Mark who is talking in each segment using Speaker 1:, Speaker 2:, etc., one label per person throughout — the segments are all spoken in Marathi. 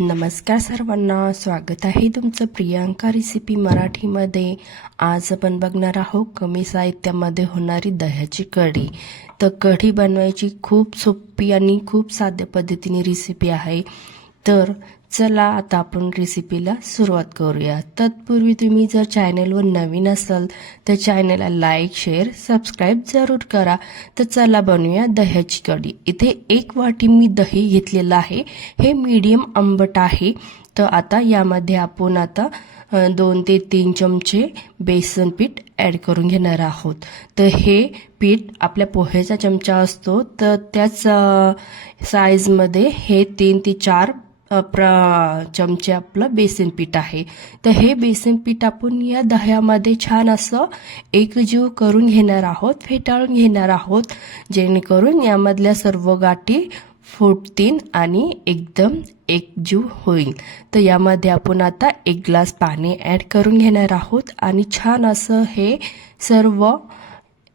Speaker 1: नमस्कार सर्वांना स्वागत आहे तुमचं प्रियांका रेसिपी मराठीमध्ये. आज आपण बघणार आहोत कमी साहित्यामध्ये होणारी दह्याची कढी. तर कढी बनवायची खूप सोपी आणि खूप साध्या पद्धतीने रेसिपी आहे. तर चला आता आपण रेसिपीला सुरुवात करूया. तत्पूर्वी तुम्ही जर चॅनलवर नवीन असाल तर चॅनलला लाईक शेअर सबस्क्राईब जरूर करा. तर चला बनवूया दह्याची कढी. इथे एक वाटी मी दही घेतलेलं आहे. हे मीडियम आंबट आहे. तर आता यामध्ये आपण आता दोन ते तीन चमचे बेसन पीठ ॲड करून घेणार आहोत. तर हे पीठ आपल्या पोह्याचा चमचा असतो. तर त्याच साईजमध्ये हे तीन ते चार प्र चमचे आपलं बेसन पीठ आहे. तर हे बेसन पीठ आपण या दह्यामध्ये छान असं एकजीव करून घेणार आहोत फेटाळून घेणार आहोत. जेणेकरून यामधल्या सर्व गाठी फुटतील आणि एकदम एकजीव होईल. तर यामध्ये आपण आता एक ग्लास पाणी ॲड करून घेणार आहोत आणि छान असं हे सर्व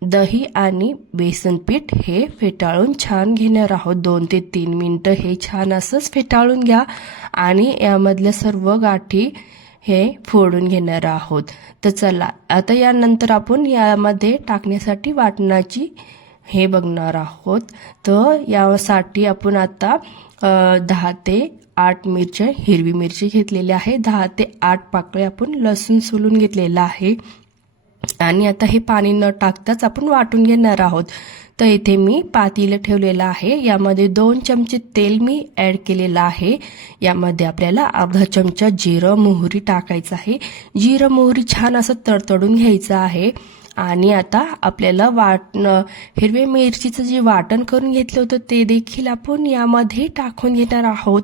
Speaker 1: दही आणि बेसन पीठ हे फेटाळून छान घेणार आहोत. दोन ते तीन मिनटं हे छान असंच फेटाळून घ्या आणि यामधल्या सर्व गाठी हे फोडून घेणार आहोत. तर चला आता यानंतर आपण यामध्ये टाकण्यासाठी वाटणाची हे बघणार आहोत. तर यासाठी आपण आता दहा ते आठ मिरच्या हिरवी मिरची घेतलेली आहे. दहा ते आठ पाकळे आपण लसूण सोलून घेतलेलं आहे. आणि आता हे पाणी न टाकताच आपण वाटून घेणार आहोत. तर इथे मी पातीलं ठेवलेलं आहे. यामध्ये दोन चमचे तेल मी ॲड केलेलं आहे. यामध्ये आपल्याला अर्धा चमचा जिरं मोहरी टाकायचं आहे. जिरं मोहरी छान असं तडतडून घ्यायचं आहे. आणि आता आपल्याला वाटणं हिरवे मिरचीचं जे वाटण करून घेतलं होतं ते देखील आपण यामध्ये टाकून घेणार आहोत.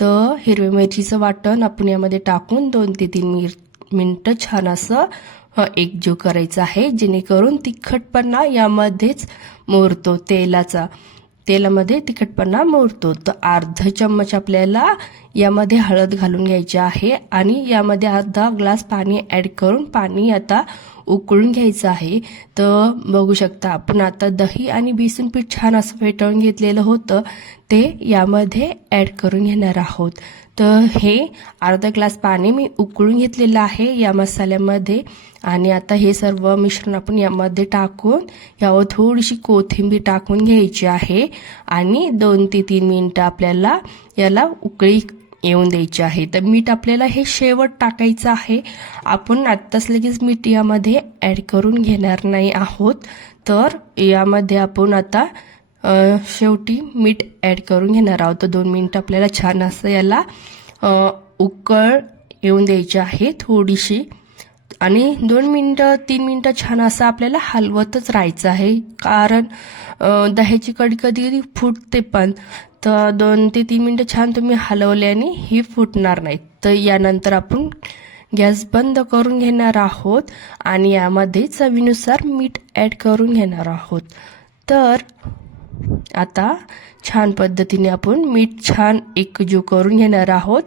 Speaker 1: तर हिरव्या मिरचीचं वाटण आपण यामध्ये टाकून दोन ते तीन मिर मिनटं छान असं एकजीव करायचं आहे जेणेकरून तिखटपणा यामध्येच मोरतो तेलाचा. तेलामध्ये तिखटपणा मोरतो. तर अर्ध चम्मच आपल्याला यामध्ये हळद घालून घ्यायची आहे आणि यामध्ये अर्धा ग्लास पाणी ॲड करून पाणी आता उकळून घ्यायचं आहे. तर बघू शकता आपण आता दही आणि बेसन पीठ छान असं फेटळून घेतलेलं होतं. ते यामध्ये ॲड करून घेणार आहोत. तर हे अर्धा ग्लास पाणी मी उकळून घेतलेलं आहे या मसाल्यामध्ये. आणि आता हे सर्व मिश्रण आपण यामध्ये टाकून यावर थोडीशी कोथिंबीर टाकून घ्यायची आहे. आणि दोन ते तीन मिनटं आपल्याला याला उकळी येऊन द्यायची आहे. तर मीठ आपल्याला हे शेवट टाकायचं आहे. आपण आत्ताच लगेच मीठ यामध्ये ॲड करून घेणार नाही आहोत. तर यामध्ये आपण आता शेवटी मीठ ॲड करून घेणार आहोत. तर दोन मिनटं आपल्याला छान असं याला उकळ येऊन द्यायची आहे थोडीशी. आणि दोन मिनटं तीन मिनटं छान असं आपल्याला हलवतच राहायचं आहे. कारण दह्याची कडी कधी कधी फुटते पण. तर दोन ते तीन मिनटं छान तुम्ही हलवल्याने ही फुटणार नाही तर यानंतर आपण गॅस बंद करून घेणार आहोत आणि यामध्ये चवीनुसार मीठ ॲड करून घेणार आहोत. तर आता छान पद्धतीने आपण मीठ छान एकजीव करून घेणार आहोत.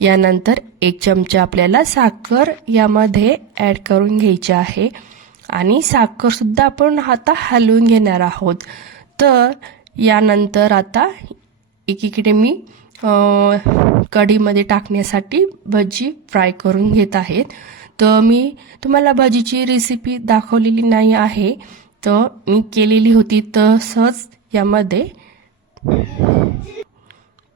Speaker 1: यानंतर एक चमचा आपल्याला साखर यामध्ये ॲड करून घ्यायची आहे. आणि साखरसुद्धा आपण आता हलवून घेणार आहोत. तर यानंतर आता एकीकडे मी कढीमध्ये टाकण्यासाठी भजी फ्राय करून घेत आहेत. तर मी तुम्हाला भजीची रेसिपी दाखवलेली नाही आहे. तर मी केलेली होती तसंच यामध्ये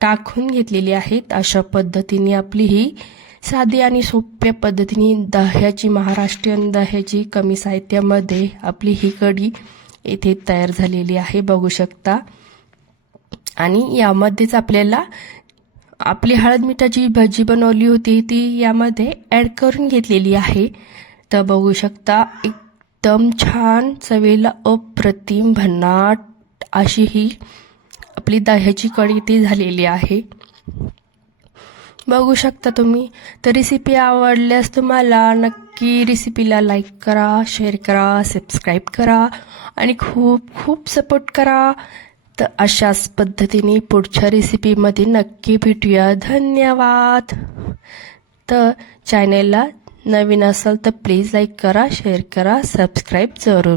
Speaker 1: टाकून घेतलेली आहेत अशा पद्धतीने आपली ही साधी आणि सोप्या पद्धतीने दह्याची महाराष्ट्रीयन दह्याची कमी साहित्यामध्ये आपली ही कढी येथे तयार झालेली आहे. बघू शकता. आणि यामध्येच आपल्याला आपली हळद मिठाची भजी बनवली होती ती यामध्ये ॲड करून घेतलेली आहे. तर बघू शकता एकदम छान चवेला अप्रतिम भन्नाट अशी ही आपली दह्याची कढी ती झालेली आहे. बघू शकता तुम्ही. तर रेसिपी आवडल्यास तुम्हाला नक्की रेसिपीला लाईक करा शेअर करा सबस्क्राईब करा आणि खूप खूप सपोर्ट करा. तर अशाच पद्धतीने पुढच्या रेसिपीमध्ये नक्की भेटूया. धन्यवाद. तर चॅनेलला नवीन असाल तर प्लीज लाईक करा शेअर करा सबस्क्राईब जरूर